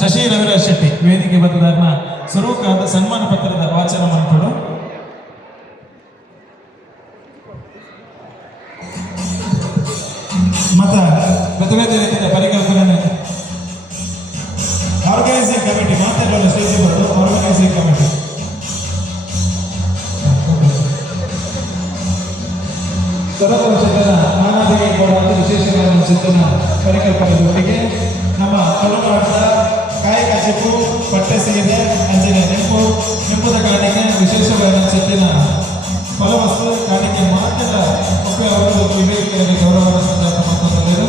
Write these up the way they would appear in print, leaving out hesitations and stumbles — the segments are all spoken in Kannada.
ಶಶಿ ರವಿರಾಜ್ ಶೆಟ್ಟಿ ವೇದಿಕೆ ಬಂದದಾರನ ಸ್ವರೂಪದ ಸನ್ಮಾನ ಪತ್ರದ ವಾಚನ ಮಾಡ್ತಾಡು. ಮತ್ತು ಬೇರೆ ಬೇರೆ ರೀತಿಯ ಪರಿಕಲ್ಪನೆ ಆರ್ಗನೈಸಿಂಗ್ ಕಮಿಟಿ ಮಾತಾಡೋಲ್ಲ ಸ್ಟೇಜ್ ಬರೋದು ಆರ್ಗನೈಸಿಂಗ್ ಕಮಿಟಿ ಸರ್ವಪಕ್ಷದ ಮಾನವೀಯ ಗೌರವ ವಿಶೇಷವಾದ ಚಿಂತನ ಪರಿಕಲ್ಪನೆಯೊಂದಿಗೆ ನಮ್ಮ ತುಳುನಾಡಿನ ಕಾಯಕ ಚಿಪ್ಪು ಪಟ್ಟೆ ಸಿಗಿದೆ ಅಂಜನೆ ನೆಂಪುದ ಕಾಣಿಕೆ ವಿಶೇಷವಾದ ಚಿತ್ತಿನ ಫಲವಸ್ತು ಕಾಣಿಕೆ ಮಾತ್ರ ಒಪ್ಪೆ ಅವರು ವೇದಿಕೆಯಲ್ಲಿ ಗೌರವದ ಸಂದರ್ಭ ಮಾತನಾಡಿದರು.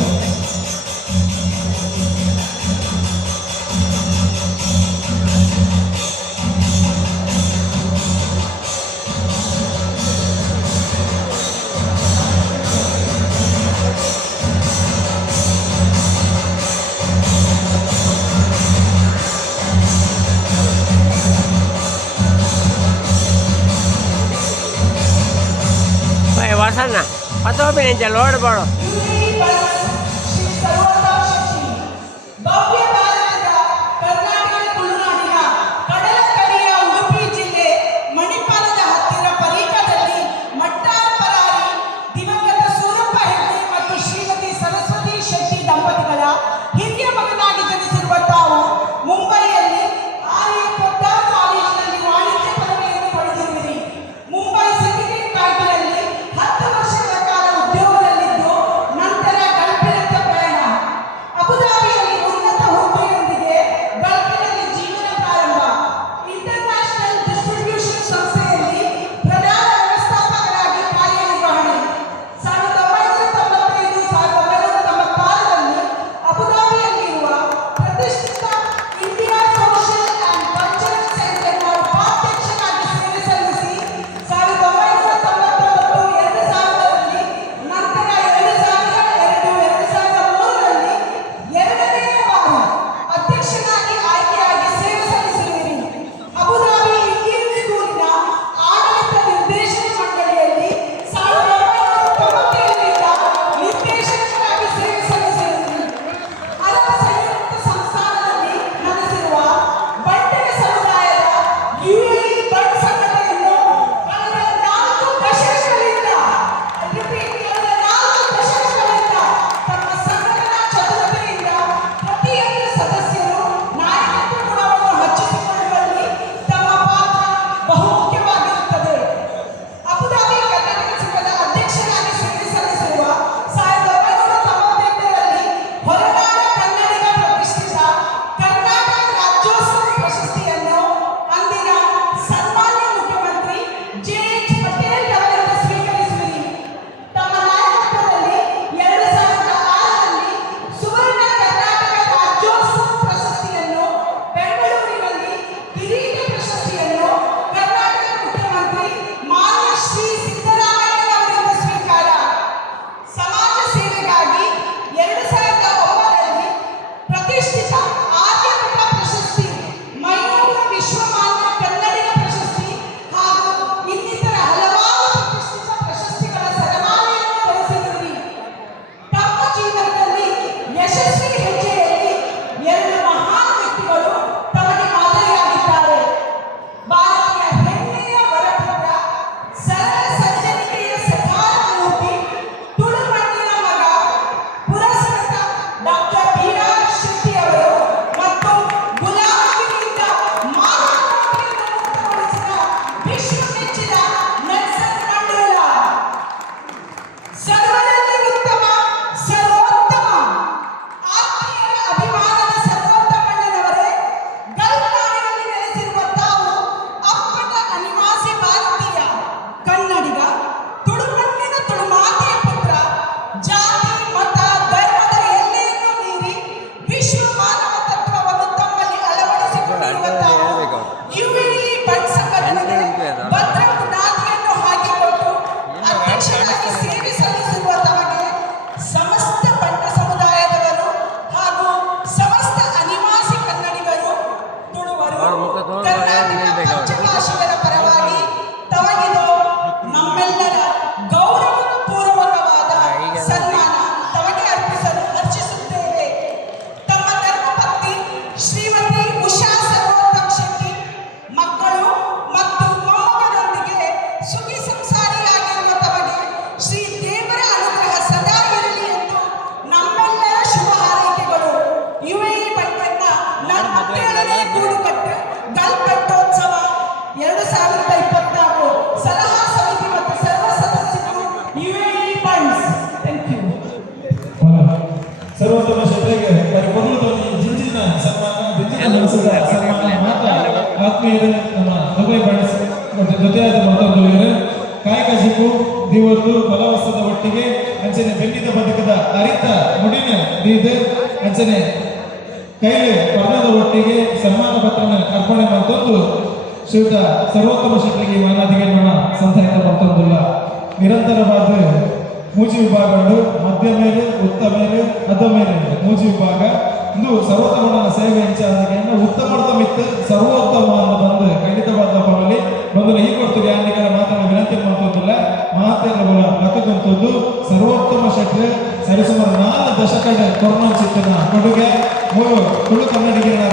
Sana, atau apa yang jalur baru? ಸರ್ವೋತ್ತಮ ಶೆಟ್ಟರಿಗೆ ಕೊಡಲು ಜಿಂಜಿನ ಸನ್ಮಾನ ಜಿಂಜಿನ ಮನಸ್ಸಿನ ಸನ್ಮಾನ ಮಾತ್ರ ಆತ್ಮೀಯರು ನಮ್ಮ ಹೃದಯ ಬಳಸಿ ಜೊತೆಯಾದ ಮತ್ತೊಂದು ಕಾಯಕ ಜಿಪ್ಪು ದಿವತ್ತು ಫಲವಸ್ತದ ಒಟ್ಟಿಗೆ ಅಂಚನೆ ಬೆನ್ನಿದ ಬದುಕದ ಅರಿತ ಮುಡಿನ ದೀದ ಅಂಚನೆ ಕೈಲಿ ವರ್ಣದ ಒಟ್ಟಿಗೆ ಸನ್ಮಾನ ಪತ್ರನ ಅರ್ಪಣೆ ಮತ್ತೊಂದು ಶ್ರೀಯುತ ಸರ್ವೋತ್ತಮ ಶೆಟ್ಟರಿಗೆ ಮಾನಾದಿಗೆ ನಮ್ಮ ಸಂತಾಯಿತ ಮತ್ತೊಂದಿಲ್ಲ ನಿರಂತರವಾದ ಮೂಜಿ ವಿಭಾಗಗಳು ಮಧ್ಯ ಮೇಲೆ ಉತ್ತ ಮೇಲೆ ಅದ ಮೇಲೆ ಮೂಜಿ ವಿಭಾಗ ಇಂದು ಸರ್ವೋತ್ತಮನ ಸೇವೆ ಹೆಚ್ಚಾಗಿ ಉತ್ತಮೋತ್ತಮಿತ್ತು ಸರ್ವೋತ್ತಮ ಅಂತ ಬಂದು ಖಂಡಿತವಾದ ಫಲದಲ್ಲಿ ಬಂದು ಈ ಕೊಡ್ತು ಜ್ಞಾನಿಗಳ ಮಾತನ್ನು ವಿನಂತಿ ಮಾಡ್ತೋದಿಲ್ಲ ಮಾತೇನ ಲಕ್ಕದಂತದ್ದು ಸರ್ವೋತ್ತಮ ಶೆಟ್ಟಿ ಸರಿಸುಮಾರು 4 ದಶಕದ ಕೊರೋನಾ ಚಿತ್ರನ ಕೊಡುಗೆ 3 ತುಳು ಕನ್ನಡಿಗರ